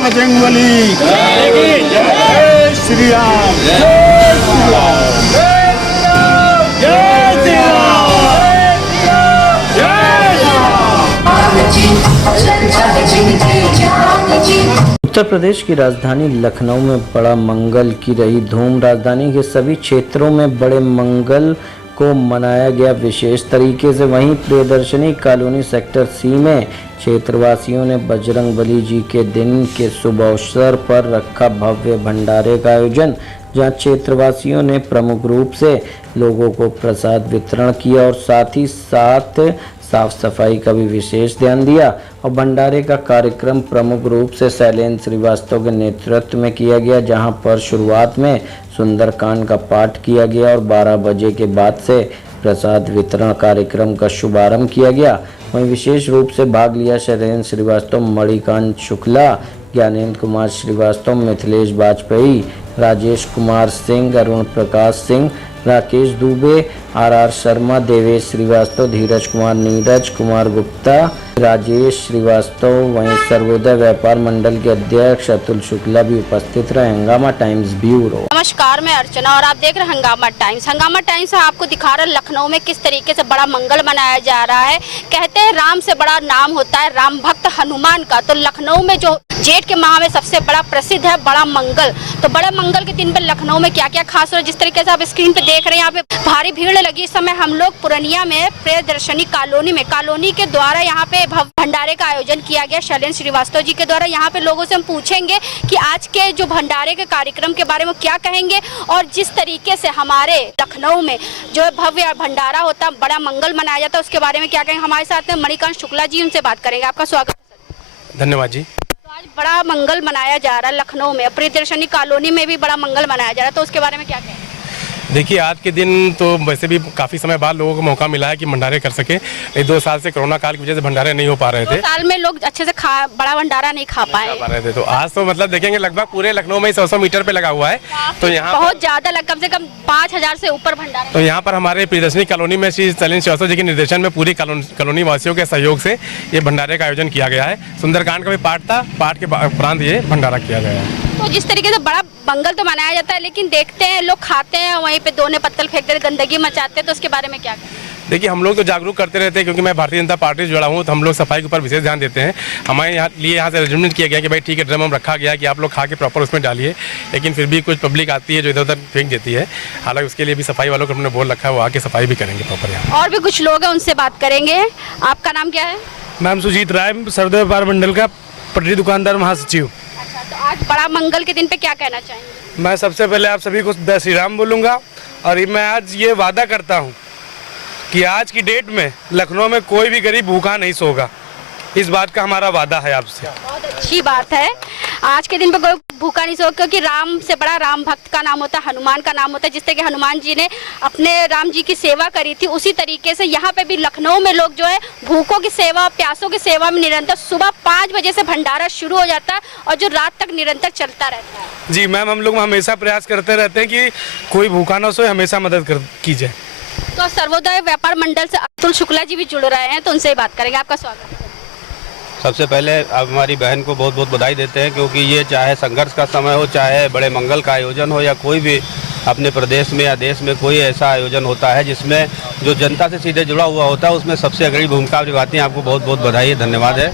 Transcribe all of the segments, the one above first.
बजरंगबली, जय श्री राम, जय श्री राम, जय श्री राम, जय श्री राम। उत्तर प्रदेश की राजधानी लखनऊ में बड़ा मंगल की रही धूम। राजधानी के सभी क्षेत्रों में बड़े मंगल को मनाया गया विशेष तरीके से। वहीं प्रियदर्शनी कॉलोनी सेक्टर सी में क्षेत्रवासियों ने बजरंगबली जी के दिन के शुभ अवसर पर रखा भव्य भंडारे का आयोजन, जहां क्षेत्रवासियों ने प्रमुख रूप से लोगों को प्रसाद वितरण किया और साथ ही साथ साफ सफाई का भी विशेष ध्यान दिया। और भंडारे का कार्यक्रम प्रमुख रूप से शैलेंद्र श्रीवास्तव के नेतृत्व में किया गया, जहां पर शुरुआत में सुंदरकांड का पाठ किया गया और 12 बजे के बाद से प्रसाद वितरण कार्यक्रम का शुभारंभ किया गया। वहीं विशेष रूप से भाग लिया शैलेंद्र श्रीवास्तव, मणिकांत शुक्ला, ज्ञानेंद्र कुमार श्रीवास्तव, मिथिलेश वाजपेयी, राजेश कुमार सिंह, अरुण प्रकाश सिंह, राकेश दुबे, आर शर्मा, देवेश श्रीवास्तव, धीरज कुमार, नीरज कुमार गुप्ता, राजेश श्रीवास्तव। वहीं सर्वोदय व्यापार मंडल के अध्यक्ष अतुल शुक्ला भी उपस्थित रहे। हंगामा टाइम्स ब्यूरो। नमस्कार, मैं अर्चना और आप देख रहे हैं हंगामा टाइम्स। हंगामा टाइम्स आपको दिखा रहा है लखनऊ में किस तरीके से बड़ा मंगल मनाया जा रहा है। कहते हैं राम से बड़ा नाम होता है राम भक्त हनुमान का। तो लखनऊ में जो जेठ के माह में सबसे बड़ा प्रसिद्ध है बड़ा मंगल। तो बड़े मंगल के दिन पर लखनऊ में क्या क्या खास हो, जिस तरीके से आप स्क्रीन पे देख रहे हैं यहाँ पे भारी भीड़ लगी। इस समय हम लोग पूर्णिया में प्रियदर्शनी कॉलोनी के द्वारा यहाँ पे भंडारे का आयोजन किया गया शैलेंद्र श्रीवास्तव जी के द्वारा। यहाँ पे लोगों से हम पूछेंगे कि आज के जो भंडारे के कार्यक्रम के बारे में क्या कहेंगे और जिस तरीके से हमारे लखनऊ में जो भव्य भंडारा होता है, बड़ा मंगल मनाया जाता है, उसके बारे में क्या कहेंगे। हमारे साथ में मणिकांत शुक्ला जी, उनसे बात करेंगे। आपका स्वागत है। धन्यवाद जी। तो आज बड़ा मंगल मनाया जा रहा है लखनऊ में, प्रियदर्शनी कॉलोनी में भी बड़ा मंगल मनाया जा रहा है, तो उसके बारे में क्या कहेंगे। देखिए, आज के दिन तो वैसे भी काफ़ी समय बाद लोगों को मौका मिला है कि भंडारे कर सके। 2 साल से कोरोना काल की वजह से भंडारे नहीं हो पा रहे थे। 2 साल में लोग अच्छे से बड़ा भंडारा नहीं खा पाए थे। तो आज तो मतलब देखेंगे लगभग पूरे लखनऊ में 100 मीटर पे लगा हुआ है। तो यहाँ बहुत ज्यादा कम से कम 5000 से ऊपर भंडारा। तो यहाँ पर हमारे प्रियदर्शनी कॉलोनी में श्री शैलेंद्र श्रीवास्तव जी के निर्देशन में पूरी कॉलोनी वासियों के सहयोग से ये भंडारे का आयोजन किया गया है। सुंदरकांड का भी पाठ था, पाठ के उपरांत ये भंडारा किया गया है। तो जिस तरीके से बड़ा मंगल तो मनाया जाता है, लेकिन देखते हैं लोग खाते हैं वहीं पे दोने पत्तल फेंकते हैं, गंदगी मचाते हैं, तो उसके बारे में क्या कहें। देखिए, हम लोग तो जागरूक करते रहते हैं, क्योंकि मैं भारतीय जनता पार्टी से जुड़ा हूँ, तो हम लोग सफाई के ऊपर विशेष ध्यान देते हैं। हमारे यहाँ से अरेंजमेंट किया गया कि भाई ठीक है, ड्रम रखा गया कि आप लोग खा के प्रॉपर उसमें डालिए, लेकिन फिर भी कुछ पब्लिक आती है जो इधर उधर फेंक देती है। हालांकि उसके लिए भी सफाई वालों को हमने बोल रखा है, वो आके सफाई भी करेंगे प्रॉपर। यहाँ और भी कुछ लोग हैं, उनसे बात करेंगे। आपका नाम क्या है। नाम सुजीत राय, सर्वोदय व्यापार मंडल का पटरी दुकानदार महासचिव। अच्छा, तो आज बड़ा मंगल के दिन पे क्या कहना चाहेंगे। मैं सबसे पहले आप सभी को जय श्री राम बोलूँगा, और मैं आज ये वादा करता हूँ कि आज की डेट में लखनऊ में कोई भी गरीब भूखा नहीं सोगा। इस बात का हमारा वादा है आपसे। बहुत अच्छी बात है, आज के दिन पे कोई भूखा नहीं सोगा, क्योंकि राम से बड़ा राम भक्त का नाम होता है, हनुमान का नाम होता है। जिस तरह के हनुमान जी ने अपने राम जी की सेवा करी थी, उसी तरीके से यहाँ पे भी लखनऊ में लोग जो है भूखों की सेवा, प्यासों की सेवा में निरंतर सुबह 5 बजे से भंडारा शुरू हो जाता है और जो रात तक निरंतर चलता रहता है। जी मैम, हम लोग हमेशा प्रयास करते रहते हैं कि कोई भूखा ना सोए, हमेशा मदद की जाए। तो सर्वोदय व्यापार मंडल से अतुल शुक्ला जी भी जुड़ रहे हैं, तो उनसे ही बात करेंगे। आपका स्वागत है। सबसे पहले हमारी बहन को बहुत बहुत बधाई देते हैं, क्योंकि ये चाहे संघर्ष का समय हो, चाहे बड़े मंगल का आयोजन हो, या कोई भी अपने प्रदेश में या देश में कोई ऐसा आयोजन होता है जिसमें जो जनता से सीधे जुड़ा हुआ होता है, उसमें सबसे अग्रणी भूमिका निभाती हैं। आपको बहुत बहुत बधाई है, धन्यवाद है।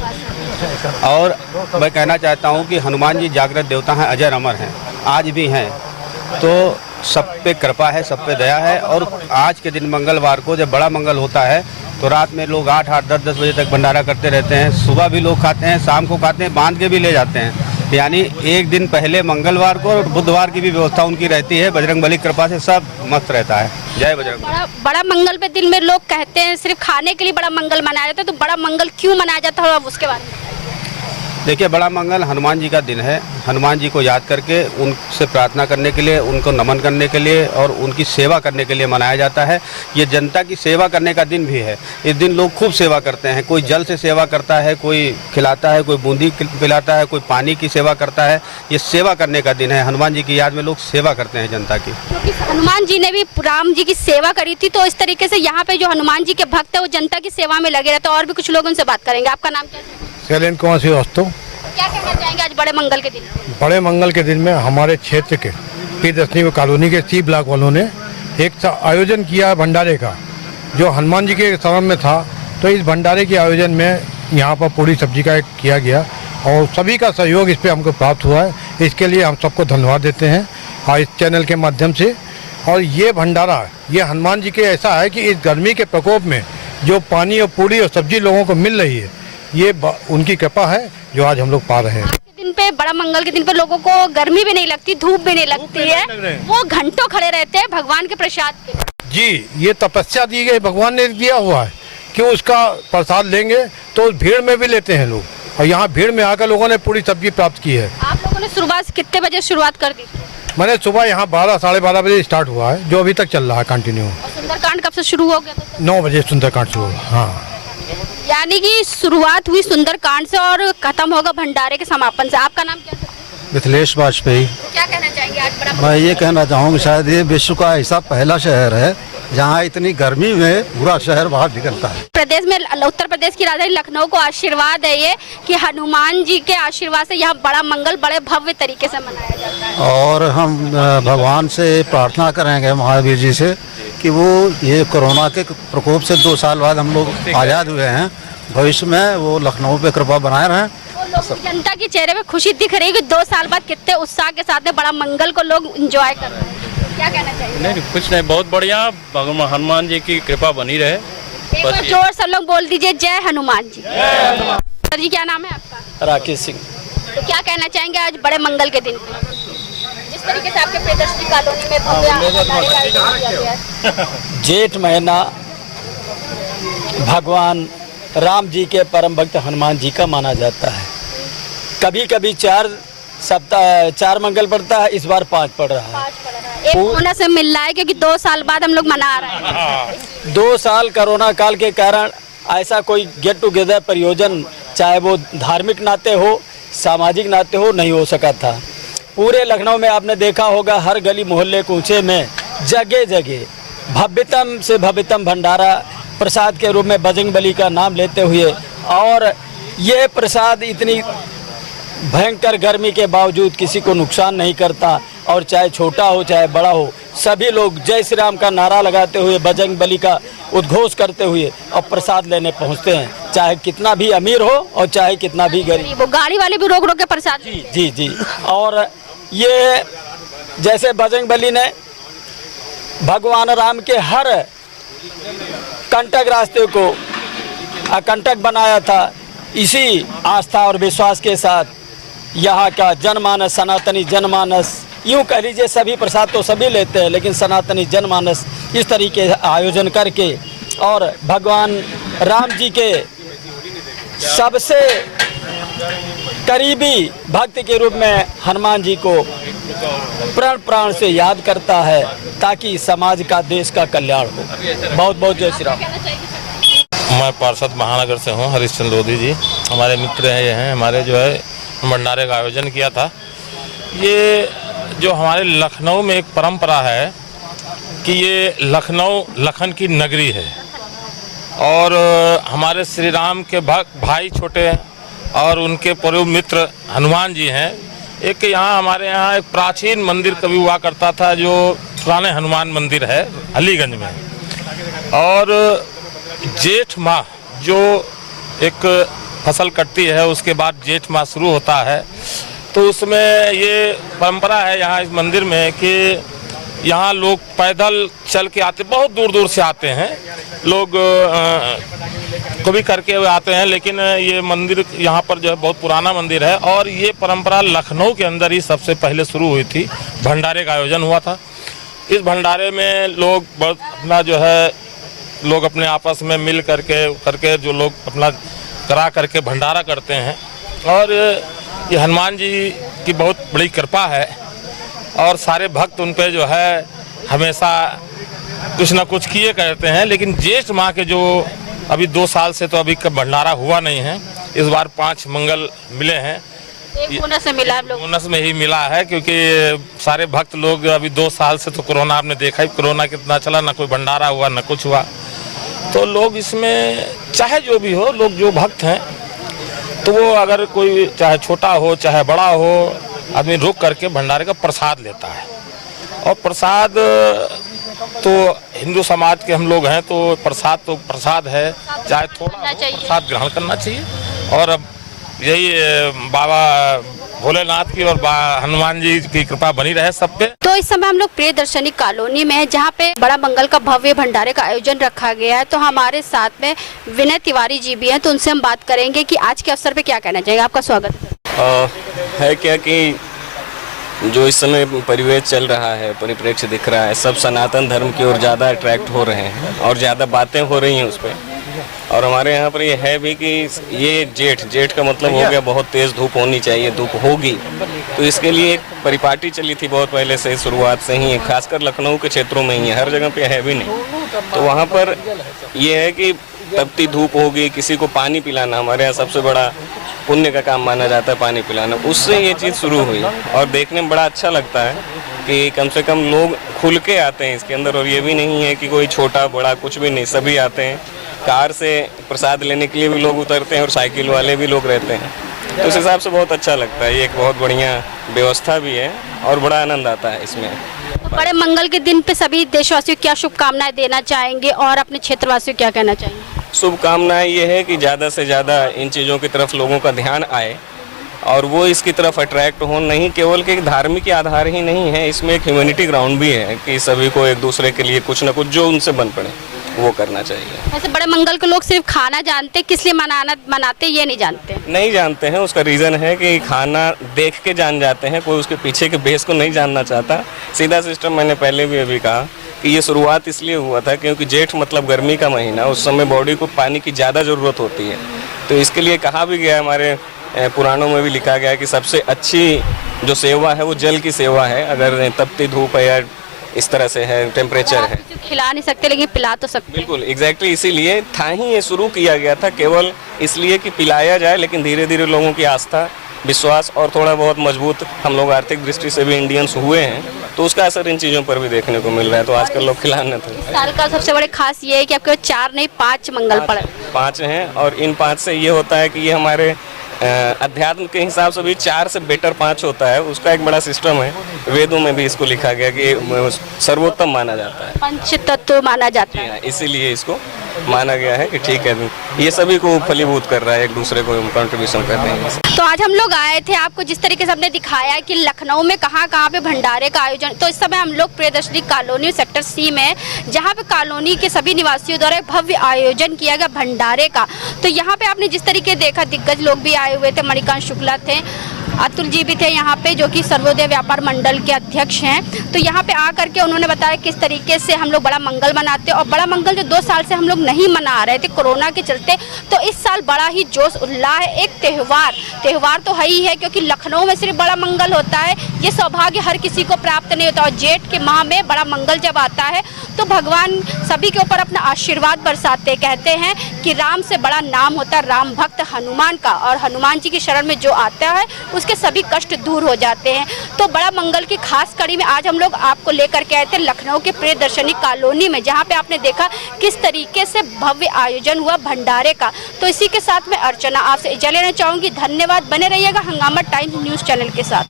और मैं कहना चाहता हूँ कि हनुमान जी जागृत देवता हैं, अजर अमर हैं, आज भी हैं। तो सब पे कृपा है, सब पे दया है। और आज के दिन मंगलवार को जब बड़ा मंगल होता है, तो रात में लोग 8, 10 बजे तक भंडारा करते रहते हैं। सुबह भी लोग खाते हैं, शाम को खाते हैं, बांध के भी ले जाते हैं। यानी एक दिन पहले मंगलवार को और बुधवार की भी व्यवस्था उनकी रहती है। बजरंगबली कृपा से सब मस्त रहता है। जय बजरंग। बड़ा मंगल पे दिन में लोग कहते हैं सिर्फ खाने के लिए बड़ा मंगल मनाया जाता है, तो बड़ा मंगल क्यों मनाया जाता है, और उसके बारे में। देखिए, बड़ा मंगल हनुमान जी का दिन है। हनुमान जी को याद करके उनसे प्रार्थना करने के लिए, उनको नमन करने के लिए और उनकी सेवा करने के लिए मनाया जाता है। ये जनता की सेवा करने का दिन भी है। इस दिन लोग खूब सेवा करते हैं। कोई जल से सेवा करता है, कोई खिलाता है, कोई बूंदी पिलाता है, कोई पानी की सेवा करता है। ये सेवा करने का दिन है। हनुमान जी की याद में लोग सेवा करते हैं जनता की। क्योंकि हनुमान जी ने भी राम जी की सेवा करी थी, तो इस तरीके से यहाँ पे जो हनुमान जी के भक्त है वो जनता की सेवा में लगे रहते हैं। और भी कुछ लोग, उनसे बात करेंगे। आपका नाम क्या है। शैलेंद्र कुमार श्रीवास्तव। क्या कहना चाहेंगे आज बड़े मंगल के दिन? बड़े मंगल के दिन में हमारे क्षेत्र के प्रियदर्शनी कॉलोनी के सी ब्लॉक वालों ने एक आयोजन किया भंडारे का, जो हनुमान जी के शरण में था। तो इस भंडारे के आयोजन में यहाँ पर पूरी सब्जी का किया गया और सभी का सहयोग इस पे हमको प्राप्त हुआ है। इसके लिए हम सबको धन्यवाद देते हैं और इस चैनल के माध्यम से। और ये भंडारा ये हनुमान जी के ऐसा है कि इस गर्मी के प्रकोप में जो पानी और पूरी और सब्जी लोगों को मिल रही है, ये उनकी कृपा है जो आज हम लोग पा रहे हैं। दिन पे बड़ा मंगल के दिन पे लोगों को गर्मी भी नहीं लगती, धूप भी नहीं लगती है, वो घंटों खड़े रहते हैं भगवान के प्रसाद पे। जी, ये तपस्या दी गई, भगवान ने दिया हुआ है कि उसका प्रसाद लेंगे तो उस भीड़ में भी लेते हैं लोग, और यहाँ भीड़ में आकर लोगों ने पूरी सब्जी प्राप्त की है। आप लोगों ने शुरुआत कितने बजे शुरुआत कर दी? मैंने सुबह यहाँ 12 साढ़े 12 बजे स्टार्ट हुआ है, जो अभी तक चल रहा है कंटिन्यू। सुंदरकांड कब से शुरू हो गया था? 9 बजे सुंदरकांड शुरू हुआ। हाँ, यानी कि शुरुआत हुई सुंदरकांड से और खत्म होगा भंडारे के समापन से। आपका नाम क्या है? मिथिलेश वाजपेयी। क्या कहना चाहेंगे आज बड़ा? मैं ये कहना चाहूँगी शायद ये विश्व का ऐसा पहला शहर है जहाँ इतनी गर्मी में पूरा शहर बाहर निकलता है। प्रदेश में उत्तर प्रदेश की राजधानी लखनऊ को आशीर्वाद है ये कि हनुमान जी के आशीर्वाद से यहाँ बड़ा मंगल बड़े भव्य तरीके से मनाया जाता है। और हम भगवान से प्रार्थना करेंगे महावीर जी से कि वो ये कोरोना के प्रकोप से 2 साल बाद हम लोग आज़ाद हुए हैं, भविष्य में वो लखनऊ पे कृपा बनाए रहें। जनता के चेहरे पे खुशी दिख रही है कि 2 साल बाद कितने उत्साह के साथ बड़ा मंगल को लोग एंजॉय कर रहे हैं। क्या कहना चाहिए? नहीं, कुछ नहीं, बहुत बढ़िया, भगवान हनुमान जी की कृपा बनी रहे। एक बार जोर से लोग बोल दीजिए जय हनुमान जी। सर जी क्या नाम है आपका? राकेश सिंह। तो क्या कहना चाहेंगे आज बड़े मंगल के दिन पे, जिस तरीके से आपके प्रियदर्शनी कॉलोनी में भव्य भंडारे का आयोजन किया गया है? जेठ महीना भगवान राम जी के परम भक्त हनुमान जी का माना जाता है। कभी कभी 4 मंगल पड़ता है, इस बार 5 पड़ रहा है। एक होने से मिल रहा है क्योंकि 2 साल बाद हम लोग मना रहे हैं। 2 साल कोरोना काल के कारण ऐसा कोई गेट टुगेदर प्रयोजन, चाहे वो धार्मिक नाते हो, सामाजिक नाते हो, नहीं हो सका था। पूरे लखनऊ में आपने देखा होगा, हर गली मोहल्ले कूचे में जगह जगह भव्यतम से भव्यतम भंडारा प्रसाद के रूप में बजरंगबली का नाम लेते हुए, और ये प्रसाद इतनी भयंकर गर्मी के बावजूद किसी को नुकसान नहीं करता, और चाहे छोटा हो चाहे बड़ा हो, सभी लोग जय श्री राम का नारा लगाते हुए, बजरंगबली का उद्घोष करते हुए और प्रसाद लेने पहुंचते हैं, चाहे कितना भी अमीर हो और चाहे कितना भी गरीब। वो गाड़ी वाले भी रोक रोक के प्रसाद। जी जी जी। और ये जैसे बजरंगबली ने भगवान राम के हर कंटक रास्ते को अकंटक बनाया था, इसी आस्था और विश्वास के साथ यहाँ का जनमानस, सनातनी जनमानस, यूँ कह लीजिए सभी प्रसाद तो सभी लेते हैं, लेकिन सनातनी जनमानस इस तरीके आयोजन करके और भगवान राम जी के सबसे करीबी भक्त के रूप में हनुमान जी को प्राण प्राण से याद करता है, ताकि समाज का, देश का कल्याण हो। बहुत बहुत जय श्री राम। मैं पार्षद महानगर से हूँ, हरीशचंद्र लोधी जी हमारे मित्र हैं, ये हैं हमारे, जो है भंडारे का आयोजन किया था। ये जो हमारे लखनऊ में एक परंपरा है कि ये लखनऊ लखन की नगरी है, और हमारे श्री राम के भक्त भाई छोटे और उनके पूर्व मित्र हनुमान जी हैं। एक यहाँ हमारे यहाँ एक प्राचीन मंदिर कभी हुआ करता था, जो पुराने हनुमान मंदिर है अलीगंज में, और जेठ माह जो एक फसल कटती है उसके बाद जेठ माह शुरू होता है, तो उसमें ये परंपरा है यहाँ इस मंदिर में कि यहाँ लोग पैदल चल के आते, बहुत दूर दूर से आते हैं लोग, कभी करके हुए आते हैं। लेकिन ये मंदिर यहाँ पर जो है बहुत पुराना मंदिर है, और ये परंपरा लखनऊ के अंदर ही सबसे पहले शुरू हुई थी। भंडारे का आयोजन हुआ था। इस भंडारे में लोग बहुत अपना जो है, लोग अपने आपस में मिल करके जो लोग अपना करा करके भंडारा करते हैं, और ये हनुमान जी की बहुत बड़ी कृपा है, और सारे भक्त उन पे जो है हमेशा कुछ ना कुछ किए करते हैं। लेकिन जेठ माह के जो अभी 2 साल से तो अभी का भंडारा हुआ नहीं है, इस बार 5 मंगल मिले हैं। एक बोनस से मिला है, बोनस में ही मिला है, क्योंकि सारे भक्त लोग अभी 2 साल से तो कोरोना आपने देखा ही, कोरोना कितना चला, ना कोई भंडारा हुआ ना कुछ हुआ। तो लोग इसमें चाहे जो भी हो, लोग जो भक्त हैं तो वो अगर कोई चाहे छोटा हो चाहे बड़ा हो, आदमी रुक करके भंडारे का प्रसाद लेता है। और प्रसाद तो हिंदू समाज के हम लोग हैं, तो प्रसाद है, चाहे थोड़ा प्रसाद ग्रहण करना चाहिए। और अब यही बाबा भोलेनाथ की और हनुमान जी की कृपा बनी रहे सब पे। तो इस समय हम लोग प्रियदर्शनी कॉलोनी में है, जहाँ पे बड़ा मंगल का भव्य भंडारे का आयोजन रखा गया है। तो हमारे साथ में विनय तिवारी जी भी हैं, तो उनसे हम बात करेंगे कि आज के अवसर पे क्या कहना चाहिए। आपका स्वागत है। क्या कि जो इस समय परिवेश चल रहा है, परिप्रेक्ष्य दिख रहा है, सब सनातन धर्म की ओर ज़्यादा अट्रैक्ट हो रहे हैं और ज़्यादा बातें हो रही हैं उस पर। और हमारे यहाँ पर ये है भी कि ये जेठ का मतलब हो गया बहुत तेज़ धूप होनी चाहिए, धूप होगी। तो इसके लिए एक परिपाटी चली थी बहुत पहले से, शुरुआत से ही, खासकर लखनऊ के क्षेत्रों में ही है, हर जगह पे है भी नहीं। तो वहाँ पर ये है कि तपती धूप होगी, किसी को पानी पिलाना हमारे यहाँ सबसे बड़ा पुण्य का काम माना जाता है, पानी पिलाना। उससे ये चीज़ शुरू हुई और देखने में बड़ा अच्छा लगता है कि कम से कम लोग खुल के आते हैं इसके अंदर। और ये भी नहीं है कि कोई छोटा बड़ा कुछ भी नहीं, सभी आते हैं। कार से प्रसाद लेने के लिए भी लोग उतरते हैं और साइकिल वाले भी लोग रहते हैं। तो उस हिसाब से बहुत अच्छा लगता है, ये एक बहुत बढ़िया व्यवस्था भी है और बड़ा आनंद आता है इसमें। बड़े मंगल के दिन पे सभी देशवासियों क्या शुभकामनाएं देना चाहेंगे और अपने क्षेत्रवासियों क्या कहना चाहेंगे? शुभकामनाएं ये है कि ज़्यादा से ज़्यादा इन चीज़ों की तरफ लोगों का ध्यान आए और वो इसकी तरफ अट्रैक्ट हो। नहीं केवल कि धार्मिक के आधार ही नहीं है, इसमें एक ह्यूमैनिटी ग्राउंड भी है कि सभी को एक दूसरे के लिए कुछ ना कुछ जो उनसे बन पड़े वो करना चाहिए। वैसे बड़े मंगल के लोग सिर्फ खाना जानते, किस लिए मनाते ये नहीं जानते हैं। उसका रीज़न है कि खाना देख के जान जाते हैं, कोई उसके पीछे के बेस को नहीं जानना चाहता। सीधा सिस्टम मैंने पहले भी अभी कहा कि ये शुरुआत इसलिए हुआ था क्योंकि जेठ मतलब गर्मी का महीना, उस समय बॉडी को पानी की ज़्यादा ज़रूरत होती है। तो इसके लिए कहा भी गया, हमारे पुराणों में भी लिखा गया है कि सबसे अच्छी जो सेवा है वो जल की सेवा है। अगर तपती धूप है या इस तरह से है, टेम्परेचर है, खिला नहीं सकते लेकिन पिला तो सकते। बिल्कुल एग्जैक्टली, इसीलिए था ही ये शुरू किया गया था, केवल इसलिए कि पिलाया जाए। लेकिन धीरे धीरे लोगों की आस्था, विश्वास और थोड़ा बहुत मजबूत हम लोग आर्थिक दृष्टि से भी इंडियंस हुए हैं, तो उसका असर इन चीज़ों पर भी देखने को मिल रहा है। तो आजकल लोग खिलाने थे। साल का सबसे बड़े खास ये है कि आपके 4 नहीं 5 मंगल पड़े। 5 हैं और इन 5 से ये होता है कि ये हमारे अध्यात्म के हिसाब से भी 4 से बेटर 5 होता है। उसका एक बड़ा सिस्टम है, वेदों में भी इसको लिखा गया कि सर्वोत्तम माना जाता है, पंच तत्व माना जाता है। इसीलिए इसको माना गया है कि ठीक है, ये सभी को फलीभूत कर रहा है, एक दूसरे को कंट्रीब्यूशन कर रहे हैं। तो आज हम लोग आए थे, आपको जिस तरीके से हमने दिखाया कि लखनऊ में कहाँ पे भंडारे का आयोजन। तो इस समय हम लोग प्रियदर्शनी कॉलोनी सेक्टर C में, जहाँ पे कॉलोनी के सभी निवासियों द्वारा भव्य आयोजन किया गया भंडारे का। तो यहाँ पे आपने जिस तरीके देखा, दिग्गज लोग भी आए हुए थे, मणिकांत शुक्ला थे, अतुल जी भी थे यहाँ पे, जो कि सर्वोदय व्यापार मंडल के अध्यक्ष हैं। तो यहाँ पे आकर के उन्होंने बताया किस तरीके से हम लोग बड़ा मंगल मनाते हैं। और बड़ा मंगल जो 2 साल से हम लोग नहीं मना रहे थे कोरोना के चलते, तो इस साल बड़ा ही जोश उल्लास है। एक त्यौहार तो है ही है, क्योंकि लखनऊ में सिर्फ बड़ा मंगल होता है, ये सौभाग्य हर किसी को प्राप्त नहीं होता। और जेठ के माह में बड़ा मंगल जब आता है तो भगवान सभी के ऊपर अपना आशीर्वाद बरसाते। कहते हैं कि राम से बड़ा नाम होता है राम भक्त हनुमान का, और हनुमान जी की शरण में जो आता है उसके सभी कष्ट दूर हो जाते हैं। तो बड़ा मंगल की खास कड़ी में आज हम लोग आपको लेकर के आए थे लखनऊ के प्रियदर्शनी कॉलोनी में, जहाँ पे आपने देखा किस तरीके से भव्य आयोजन हुआ भंडारे का। तो इसी के साथ मैं अर्चना आपसे इजाजत लेना चाहूँगी। धन्यवाद, बने रहिएगा हंगामा टाइम्स न्यूज़ चैनल के साथ।